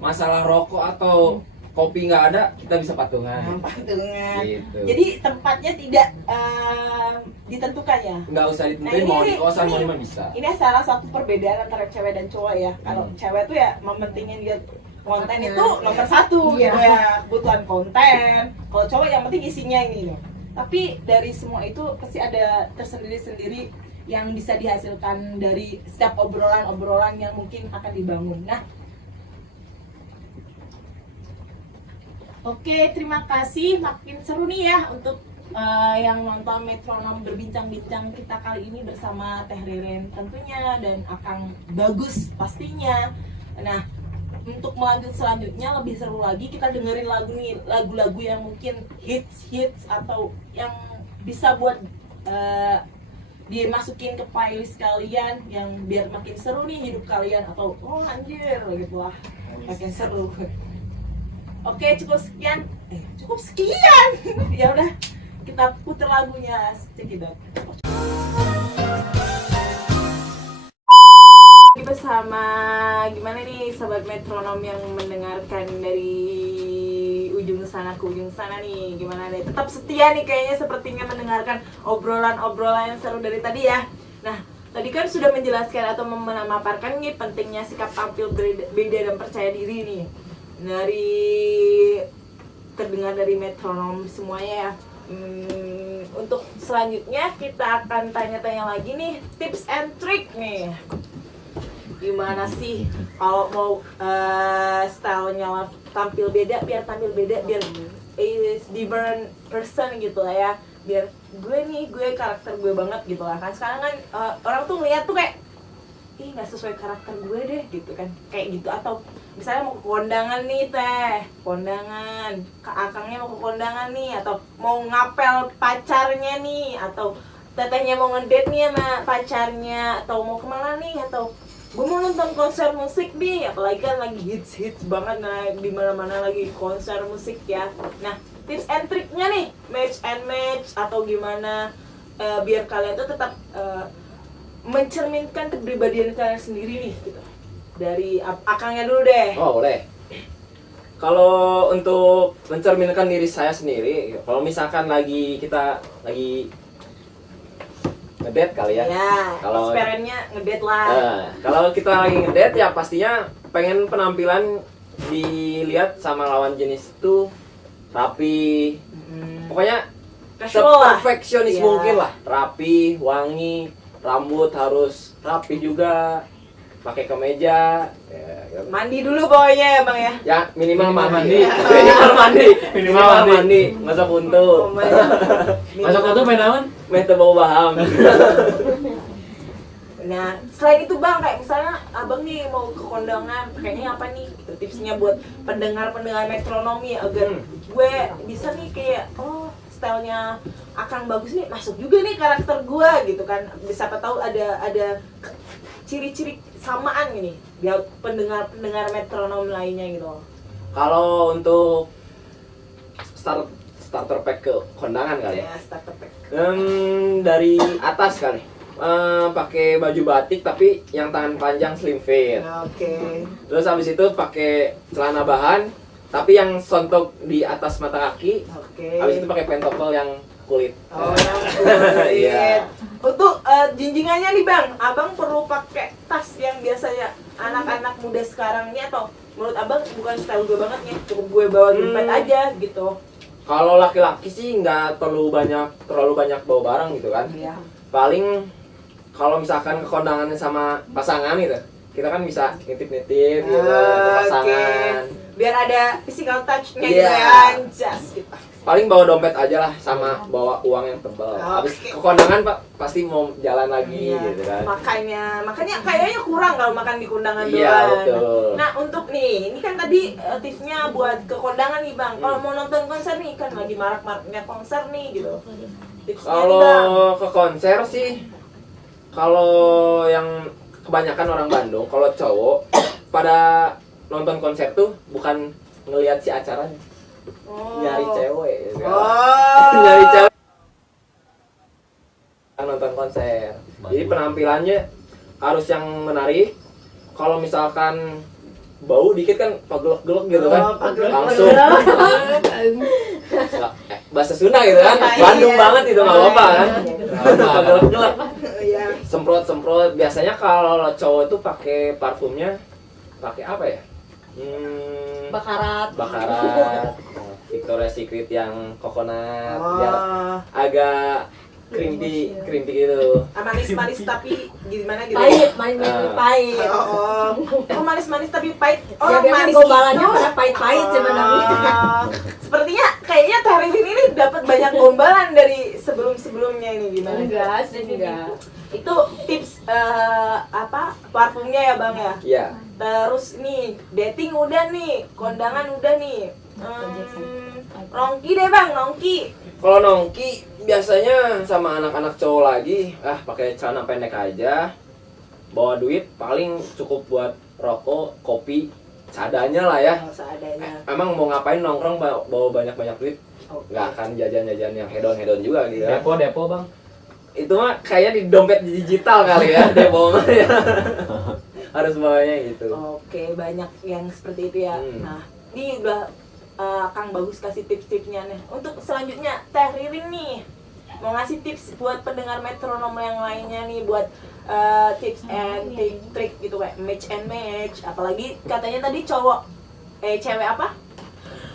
Masalah rokok atau kopi nggak ada, kita bisa patungan. Patungan. Gitu. Jadi tempatnya tidak ditentukan ya. Nggak usah ditentuin Nah, mau ini- di kosan mau ini- di mana bisa. Ini salah satu perbedaan antara cewek dan cowok ya. Kalau cewek tuh ya mementingin dia konten itu nomor satu Iya. gitu ya, kebutuhan konten. Kalau cowok yang penting isinya ini. Tapi dari semua itu pasti ada tersendiri-sendiri yang bisa dihasilkan dari setiap obrolan-obrolan yang mungkin akan dibangun. Nah, oke, terima kasih. Makin seru nih ya untuk yang nonton Metronom berbincang-bincang kita kali ini bersama Teh Reren tentunya dan Akang Bagus pastinya. Nah, untuk melanjut selanjutnya lebih seru lagi kita dengerin lagu-lagu yang mungkin hits atau yang bisa buat dimasukin ke playlist kalian yang biar makin seru nih hidup kalian atau oh anjir gitu lah makin seru. Oke, cukup sekian. Ya udah, kita putar lagunya. Cekidot. Bersama gimana nih sobat metronom yang mendengarkan dari ujung sana ke ujung sana nih, gimana nih? Tetap setia nih kayaknya sepertinya mendengarkan obrolan-obrolan yang seru dari tadi ya. Nah, tadi kan sudah menjelaskan atau memaparkan nih pentingnya sikap tampil beda dan percaya diri nih. Dari terdengar dari metronom semuanya ya. Untuk selanjutnya kita akan tanya-tanya lagi nih tips and trick nih. Gimana sih kalau mau stylenya tampil beda biar is different person gitu lah ya, biar gue karakter gue banget gitu lah kan. Sekarang kan orang tuh ngeliat tuh kayak ih nggak sesuai karakter gue deh gitu kan, kayak gitu. Atau misalnya mau ke kondangan nih Teh, kondangan Akangnya mau ke kondangan nih, atau mau ngapel pacarnya nih, atau Tetehnya mau ngedate nih sama pacarnya, atau mau kemana nih, atau gue mau nonton konser musik nih, apalagi kan lagi hits banget nah di mana-mana lagi konser musik ya. Nah, tips and triknya nih match and match atau gimana biar kalian tuh tetap mencerminkan kepribadian kalian sendiri nih gitu. Dari Akangnya dulu deh. Oh boleh. Kalau untuk mencerminkan diri saya sendiri, kalau misalkan kita lagi ngedate kali ya. Ya, Kalau experience-nya ngedate lah. kalau kita lagi ngedate ya pastinya pengen penampilan dilihat sama lawan jenis itu rapi. Pokoknya Casual lah. perfeksionis Iya. mungkin lah, rapi, wangi, rambut harus rapi juga, pakai kemeja, ya, Mandi dulu pokoknya ya Bang ya. ya minimal Minimal mandi, mandi. minimal mandi, Minimal minimal mandi. mandi, masuk untuk, Masuk itu main aman? mete bau baham. Nah, selain itu Bang, kayak misalnya Abang nih mau ke kondangan, kayaknya apa nih gitu, tipsnya buat pendengar-pendengar metronomi agar gue bisa nih kayak, oh stylenya Akang bagus nih, masuk juga nih karakter gue gitu kan. Siapa tahu ada ciri-ciri samaan gini biar pendengar-pendengar metronom lainnya gitu. Kalau untuk starter pack ke kondangan kali ya. Ya, starter pack. Dari atas kali. Pakai baju batik tapi yang tangan panjang slim fit. Oke. Terus habis itu pakai celana bahan tapi yang sontok di atas mata kaki. Oke. Habis itu pakai pentopel yang kulit. Oh, yang kulit. Iya. Untuk jinjingannya nih Bang, Abang perlu pakai tas yang biasanya anak-anak muda sekarang nih atau menurut Abang bukan style gue banget nih, cukup gue bawa dompet aja gitu. Kalau laki-laki sih nggak terlalu banyak bawa barang gitu kan. Iya. Paling kalau misalkan ke kondangannya sama pasangan gitu, kita kan bisa nitip-nitip gitu ke pasangan. Biar ada physical touch-nya Iya. gitu ya, just gitu. Paling bawa dompet aja lah sama bawa uang yang tebal. Habis ke kondangan Pak pasti mau jalan lagi Iya. gitu kan. Makanya kayaknya kurang kalau makan di kondangan Iya, doang. betul. Nah untuk nih, ini kan tadi tipsnya buat ke kondangan nih Bang. Kalau mau nonton konser nih kan lagi marak-maraknya konser nih gitu. Tipsnya nih Bang. Kalau ke konser sih, kalau yang kebanyakan orang Bandung, kalau cowok pada nonton konser tuh bukan ngelihat si acaranya, nyari cewek. Gitu. Nyari cewek nonton konser. Jadi penampilannya harus yang menarik. Kalau misalkan bau dikit kan pagelok-gelok gitu kan, langsung bahasa Sunda gitu kan, Bandung banget itu nggak apa-apa kan, pagelok-gelok. Semprot-semprot. Biasanya kalau cowok itu pakai parfumnya pakai apa ya? Bakarat. Victoria's Secret yang coconut biar agak crimpy gitu. Manis-manis tapi gimana gitu. Pahit, pahit. Oh, manis-manis tapi pahit. Oh, Ya biasanya manis gombalannya itu. pada pahit-pahit sebenarnya. Sepertinya kayaknya Teh Ririn ini dapat banyak gombalan dari sebelum-sebelumnya ini gimana? Enggak sih, enggak. Itu tips parfumnya ya Bang ya. Iya. Terus nih dating udah nih, kondangan udah nih. Nongki deh Bang, nongki. Kalau nongki biasanya sama anak-anak cowok lagi, pakai celana pendek aja. Bawa duit paling cukup buat rokok, kopi, seadanya lah ya. Seadanya. Emang mau ngapain nongkrong bawa banyak-banyak duit? Nggak akan jajan-jajan yang hedon-hedon juga gitu ya. Depo Bang. Itu mah kayaknya di dompet digital kali ya, depo mah ya. Harus bawanya gitu. Oke, banyak yang seperti itu ya. Nah, ini udah Kang Bagus kasih tips-tipsnya nih. Untuk selanjutnya Teh Ririn nih mau ngasih tips buat pendengar metronom yang lainnya nih buat tips and trick gitu kayak match and match. Apalagi katanya tadi cewek apa?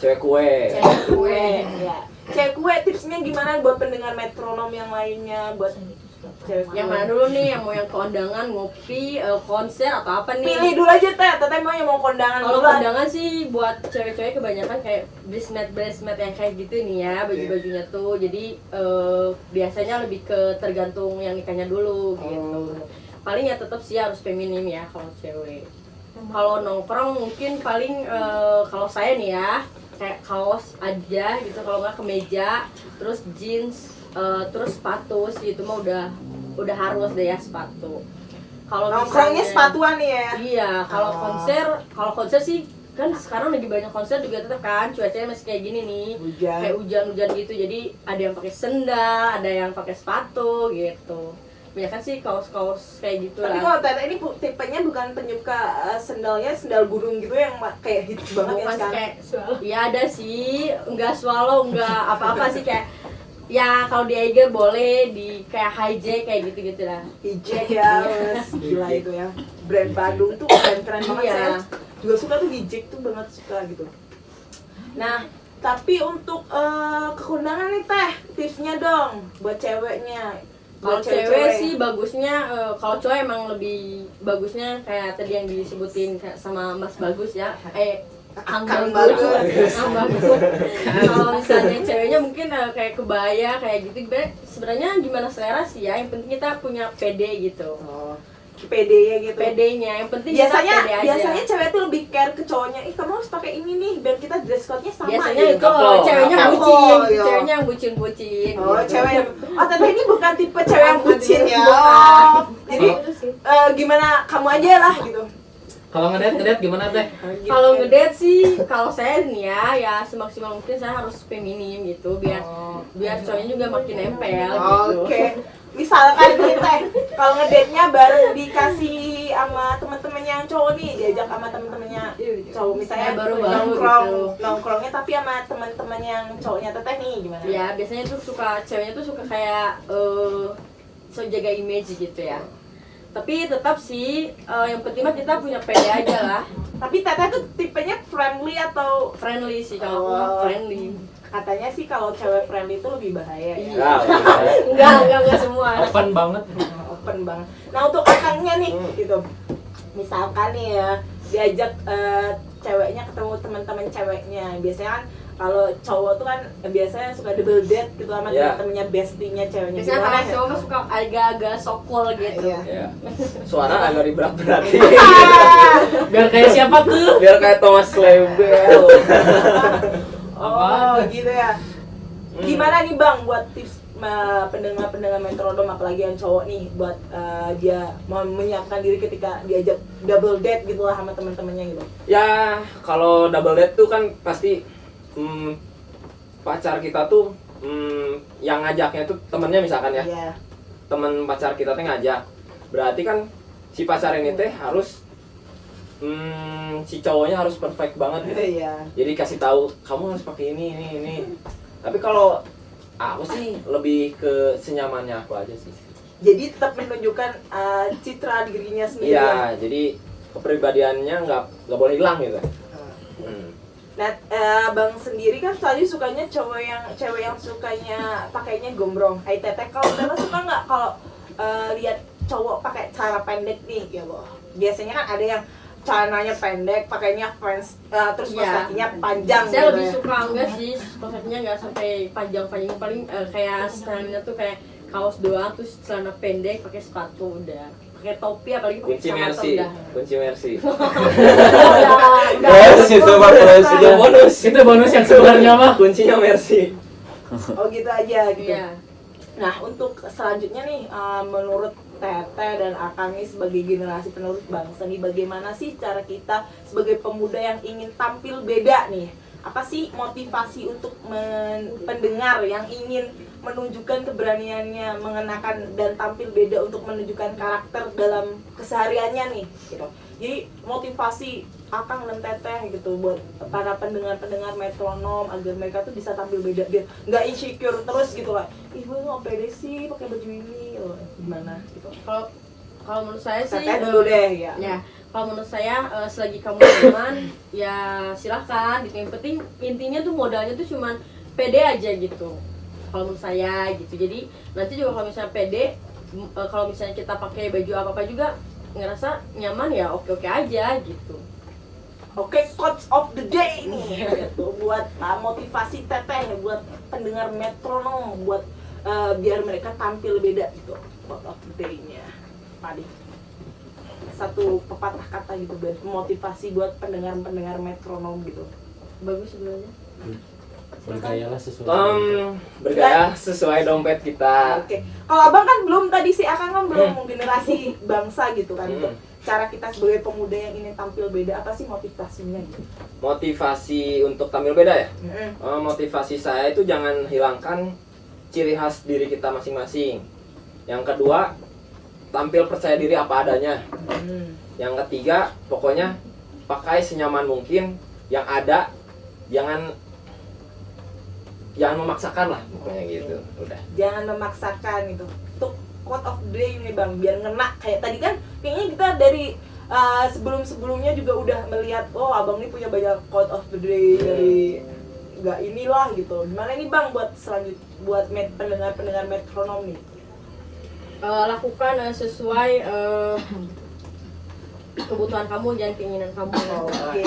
Cewek kue. Cewek kue. Ya. Cewek kue tipsnya gimana buat pendengar metronom yang lainnya buat cewek kue? Yang mana dulu nih, yang mau yang kondangan, ngopi, konser atau apa nih? Pilih dulu aja Teh mau yang mau kondangan Kalau duluan. kondangan sih buat cewek-cewek kebanyakan kayak bridesmaid yang kayak gitu nih ya, baju-bajunya tuh. Jadi biasanya lebih ke tergantung yang nikahnya dulu gitu. Paling ya tetap sih harus feminim ya kalau cewek. Kalau nongkrong mungkin paling kalau saya nih ya kayak kaos aja gitu, kalau nggak kemeja, terus jeans, terus sepatu sih itu mah udah harus deh ya sepatu. Kalau Nongkrongnya misalnya- sepatuan nih ya. Iya, kalau konser sih kan sekarang lagi banyak konser juga tetap kan cuacanya masih kayak gini nih. Hujan. Kayak hujan-hujan gitu. Jadi ada yang pakai sendal, ada yang pakai sepatu gitu. Banyak sih kaos-kaos kayak gitu Tapi lah. kalau Tete ini tipenya bukan penyuka sendalnya sendal gunung gitu yang kayak hits banget ya Bukan sih sekarang. kayak iya ada sih, enggak swallow, enggak apa-apa sih kayak ya kalau di Eiger boleh di kayak hijack kayak gitu-gitu lah. Hijek ya, wes. Gila itu ya. Brand Bandung tuh keren-keren banget. Iya. Saya juga suka tuh hijek tuh banget suka gitu. Nah, tapi untuk kekondangan nih Teh, tipsnya dong buat ceweknya. Kalau Buat cewek sih bagusnya, kalau cowok emang lebih bagusnya kayak tadi yang disebutin sama Mas Bagus ya. Akang Bagus. Akang Bagus. Kalau misalnya ceweknya mungkin kayak kebaya kayak gitu, sebenarnya gimana selera sih ya. Yang penting kita punya PD gitu. PD-nya gitu. PD-nya, yang penting Biasanya kita pede aja. biasanya cewek tuh lebih care ke cowoknya. Kamu harus pakai ini nih biar kita dress code-nya sama. Biasanya gitu. itu Couple. ceweknya Couple, bucin, iya. ceweknya yang bucin-bucin. Oh, gitu. cewek yang tapi ini bukan tipe cewek yang bucin ya. Bukan. Oh, jadi Itu sih. gimana kamu aja lah gitu. Kalau ngedate gimana teh? Kalau ngedate sih, kalau saya nih ya semaksimal mungkin saya harus feminim gitu, biar cowoknya juga makin nempel gitu. Oke. Misalkan nih teh, kalau ngedate-nya bareng dikasih sama teman-teman yang cowok nih, diajak sama teman-temannya cowok misalnya Baru-baru nongkrong, gitu. nongkrongnya tapi sama teman-teman yang cowoknya teteh nih gimana? Ya biasanya tuh ceweknya tuh suka kayak so jaga image gitu ya. Tapi tetap sih yang penting mah kita punya PD aja lah. Tapi teteh tuh tipenya friendly atau Friendly sih kalau aku mah friendly. katanya sih kalau cewek friendly itu lebih bahaya ya. Ya, Enggak semua. Open banget. Open banget. Nah untuk akangnya nih gitu, misalkan nih ya diajak ceweknya ketemu teman-teman ceweknya, biasanya kan kalau cowok tuh kan biasanya suka double date gitu sama Ya. teman-temannya bestinya ceweknya. Biasanya Gimana kalau ya? cowok mah suka agak-agak sokol gitu. Iya. Ya. Suara agak diberat-beratin. Biar kayak siapa tuh? Biar kayak Thomas Lebel. Oh gitu ya. Gimana nih Bang buat tips pendengar-pendengar metronom apalagi yang cowok nih buat dia mau menyiapkan diri ketika diajak double date gitu lah sama teman-temannya gitu. Ya, kalau double date tuh kan pasti pacar kita tuh yang ngajaknya tuh temennya misalkan ya. Iya. Temen pacar kita tuh ngajak. Berarti kan si pacar ini teh harus si cowoknya harus perfect banget gitu. Iya. Jadi kasih tahu kamu harus pakai ini. Tapi kalau aku sih lebih ke senyamannya aku aja sih. Jadi tetap menunjukkan citra dirinya sendiri. Iya, jadi kepribadiannya nggak boleh hilang gitu. Nah, Bang sendiri kan tadi sukanya cewek yang sukanya pakainya gombrong. Hai Teteh, kalau Teteh suka nggak kalau lihat cowok pakai celana pendek nih ya loh. Biasanya kan ada yang celananya pendek, pakainya fans, terus kaos Iya. kakinya panjang Saya gitu lebih ya. suka enggak sih, kosnya nggak sampai panjang-panjang, paling kayak stylenya tuh kayak kaos doang, terus celana pendek, pakai sepatu udah, pakai topi apalagi pakai Kunci kacamata Mercy, udah. kunci Mercy. Yes, itu mah plus Itu bonus. Itu bonus yang sebenarnya mah. Kuncinya Mercy. Oh gitu aja gitu. Iya. Nah, untuk selanjutnya nih, menurut Teteh dan Akang ini sebagai generasi penerus bangsa nih, bagaimana sih cara kita sebagai pemuda yang ingin tampil beda nih? Apa sih motivasi untuk pendengar yang ingin menunjukkan keberaniannya mengenakan dan tampil beda untuk menunjukkan karakter dalam kesehariannya nih gitu. Jadi motivasi Akang dan Teteh gitu buat para pendengar-pendengar metronom agar mereka tuh bisa tampil beda biar nggak insecure terus gitu lah. Ih, gue nggak pede sih pakai baju ini, loh. Gimana gitu. Kalau menurut saya sih Teteh dulu deh ya. ya, kalau menurut saya selagi kamu nyaman ya silahkan gitu. Yang penting intinya tuh modalnya tuh cuman pede aja gitu. Kalau menurut saya gitu. Jadi nanti juga kalau misalnya pede, kalau misalnya kita pakai baju apa juga ngerasa nyaman ya oke-oke aja gitu. Oke, quotes of the day nih gitu buat motivasi Teteh, buat pendengar metronom, buat biar mereka tampil beda gitu. Quote of the day-nya. Tadi satu pepatah kata gitu buat motivasi buat pendengar-pendengar metronom gitu. Bagus sebenarnya. Bergayalah sesuai. Bergaya sesuai dompet kita. Oke. Kalau Abang kan belum tadi sih Akang kan belum generasi bangsa gitu kan gitu. Cara kita sebagai pemuda yang ingin tampil beda apa sih motivasinya gitu? Motivasi untuk tampil beda ya? Mm-mm. Motivasi saya itu jangan hilangkan ciri khas diri kita masing-masing. Yang kedua, tampil percaya diri apa adanya. Yang ketiga, pokoknya pakai senyaman mungkin yang ada, jangan memaksakan lah pokoknya gitu. Udah. Jangan memaksakan gitu. Untuk quote of the day ini Bang, biar ngena kayak tadi kan kayaknya kita dari sebelum-sebelumnya juga udah melihat oh Abang ini punya banyak quote of the day dari nggak inilah gitu. Gimana nih Bang buat pendengar-pendengar metronom nih? lakukan sesuai kebutuhan kamu dan keinginan kamu. Oke,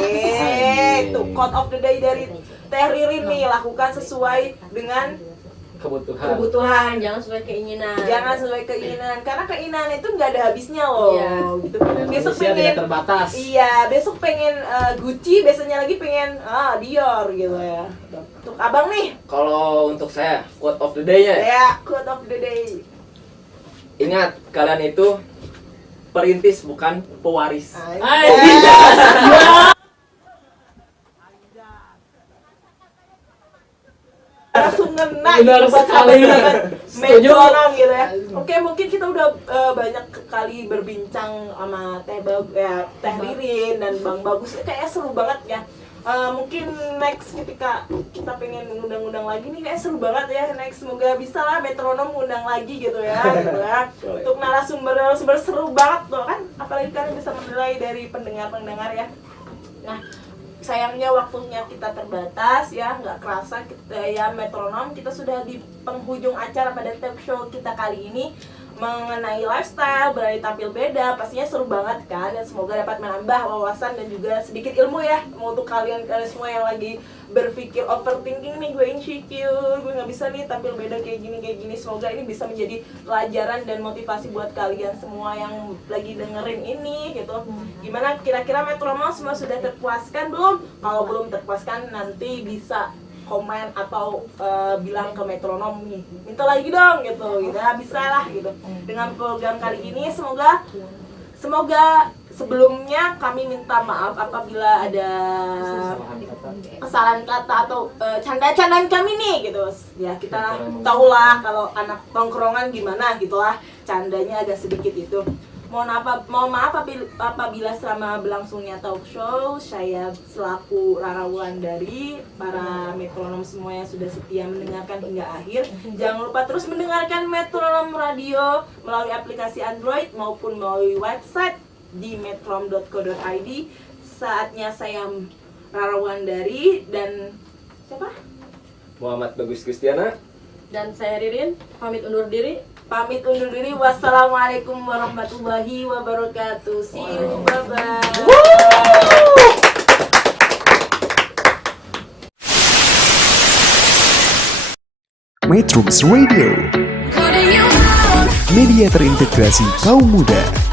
tuh quote of the day dari Teh Ririn nih, lakukan sesuai dengan kebutuhan. Jangan sesuai keinginan. Jangan sesuai keinginan, karena keinginan itu nggak ada habisnya loh. Iya. Gitu. Dan Besok manusia pengen tidak terbatas. Iya, besok pengen Gucci, besoknya lagi pengen Dior gitu ya. Untuk abang nih, Kalau untuk saya, quote of the day-nya, ya quote of the day. ingat kalian itu perintis bukan pewaris. Langsung ngena Benar gitu buat sekali. sahabat-sahabat Setuju. metronom gitu ya. Oke, mungkin kita udah banyak kali berbincang sama Teh Ririn dan Bang Bagus. Kayaknya seru banget ya. Mungkin next ketika kita pengen ngundang-undang lagi nih, kayak seru banget ya. Next semoga bisa lah metronom ngundang lagi gitu ya, gitu ya. Untuk narasumber seru banget loh kan. Apalagi kalian bisa menilai dari pendengar ya. Nah, sayangnya waktunya kita terbatas ya, nggak kerasa kita ya metronom, kita sudah di penghujung acara pada talk show kita kali ini mengenai lifestyle, berani tampil beda. Pastinya seru banget kan, dan semoga dapat menambah wawasan dan juga sedikit ilmu ya untuk kalian semua yang lagi berpikir overthinking nih, gue insecure, gue nggak bisa nih tampil beda kayak gini. Semoga ini bisa menjadi pelajaran dan motivasi buat kalian semua yang lagi dengerin ini gitu. Gimana kira-kira metronom semua sudah terpuaskan belum? Kalau belum terpuaskan nanti bisa komen atau bilang ke metronom nih, minta lagi dong gitu ya, bisa lah gitu. Dengan program kali ini semoga sebelumnya kami minta maaf apabila ada kesalahan kata atau canda-candaan kami nih gitu ya. Kita tahulah kalau anak tongkrongan gimana gitulah, candanya agak sedikit itu. Mohon maaf apabila selama berlangsungnya talk show saya selaku Rara Wulandari, para metronom semua yang sudah setia mendengarkan hingga akhir, jangan lupa terus mendengarkan Metronom Radio melalui aplikasi Android maupun melalui website di metronom.co.id. Saatnya saya Rara Wulandari dan siapa? Muhammad Bagus Kristiana. Dan saya Ririn pamit undur diri. Wassalamualaikum warahmatullahi wabarakatuh. See you, bye-bye. Metrums Radio, media terintegrasi kaum muda.